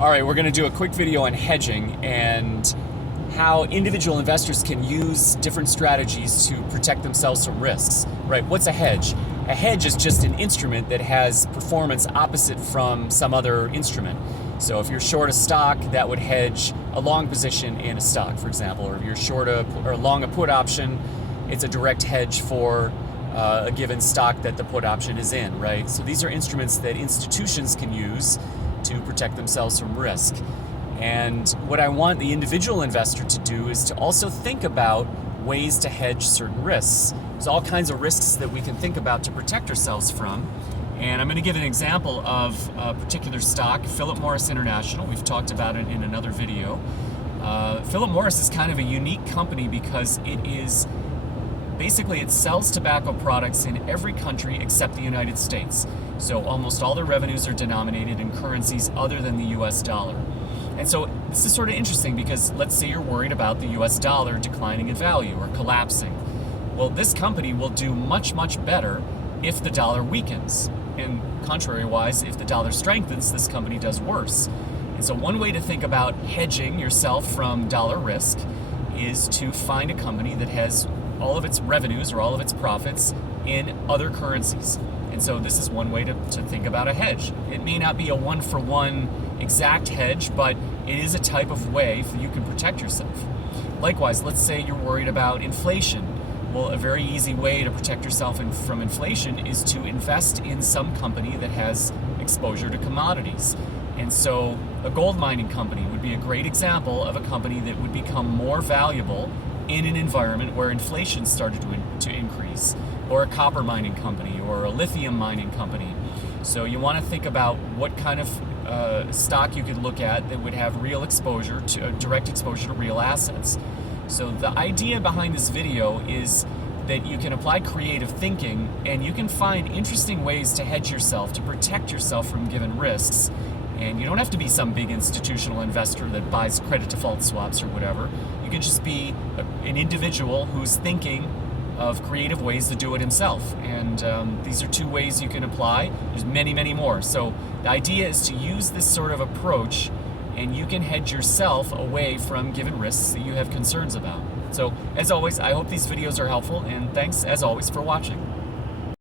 All right, we're going to do a quick video on hedging and how individual investors can use different strategies to protect themselves from risks. Right, what's a hedge? A hedge is just an instrument that has performance opposite from some other instrument. So if you're short a stock, that would hedge a long position in a stock, for example. Or if you're short or long a put option, it's a direct hedge for a given stock that the put option is in, right? So these are instruments that institutions can use to protect themselves from risk. And what I want the individual investor to do is to also think about ways to hedge certain risks. There's all kinds of risks that we can think about to protect ourselves from. And I'm going to give an example of a particular stock, Philip Morris International. We've talked about it in another video. Philip Morris is kind of a unique company because it sells tobacco products in every country except the United States. So almost all their revenues are denominated in currencies other than the US dollar. And so this is sort of interesting because let's say you're worried about the US dollar declining in value or collapsing. Well, this company will do much, much better if the dollar weakens. And contrary-wise, if the dollar strengthens, this company does worse. And so one way to think about hedging yourself from dollar risk is to find a company that has all of its revenues or all of its profits in other currencies. And so this is one way to think about a hedge. It may not be a one-for-one exact hedge, but it is a type of way that you can protect yourself. Likewise, let's say you're worried about inflation. Well, a very easy way to protect yourself from inflation is to invest in some company that has exposure to commodities. And so a gold mining company would be a great example of a company that would become more valuable in an environment where inflation started to increase, or a copper mining company, or a lithium mining company. So you want to think about what kind of stock you could look at that would have real exposure to direct exposure to real assets. So the idea behind this video is that you can apply creative thinking and you can find interesting ways to hedge yourself, to protect yourself from given risks. And you don't have to be some big institutional investor that buys credit default swaps or whatever. You can just be an individual who's thinking of creative ways to do it himself. And these are two ways you can apply. There's many, many more. So the idea is to use this sort of approach and you can hedge yourself away from given risks that you have concerns about. So as always, I hope these videos are helpful, and thanks as always for watching.